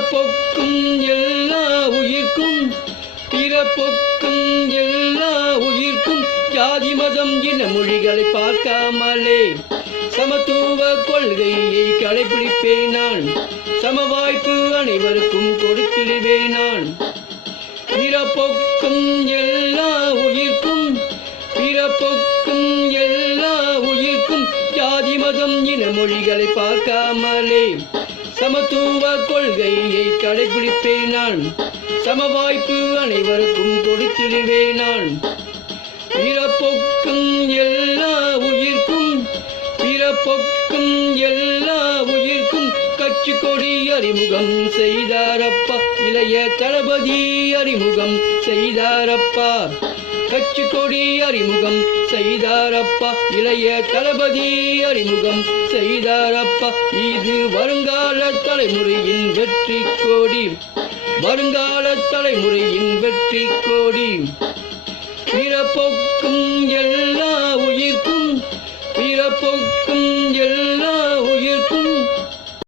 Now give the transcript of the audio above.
பிறப்பொக்கும் எல்லா உயிர்க்கும் பிறப்பொக்கும் எல்லா உயிர்க்கும் ஜாதி மதம் என மொழிகளை பார்க்காமலே சமத்துவ கொள்கையை கடைபிடிப்பேன் நான். சம வாய்ப்பு அனைவருக்கும் கொடுத்திடுவேன் நான். பிறப்பொக்கும் எல்லா உயிர்க்கும் பிறப்பொக்கும் எல்லா உயிர்க்கும் ஜாதி மதம் என மொழிகளை பார்க்காமலே சமத்துவ கொள்கையை கடைபிடிப்பேன் நான். சம வாய்ப்பு அனைவருக்கும் கொடுத்திடுவேன் நான். பிறப்பொக்கும் எல்லா உயிர்க்கும் பிறப்பொக்கும் எல்லா உயிர்க்கும் கட்சி கொடி அறிமுகம் செய்தாரப்பா. இளைய தளபதி அறிமுகம் செய்தாரப்பா. கட்சி கொடி அறிமுகம் செய்தாரப்பா இளைய தளபதி அறிமுகம் செய்தாரப்பா. இது வருங்கால தலைமுறையின் வெற்றி கோடி. வருங்கால தலைமுறையின் வெற்றி கோடி. பிறப்போக்கும் எல்லா உயிர்க்கும் பிறப்போக்கும் எல்லா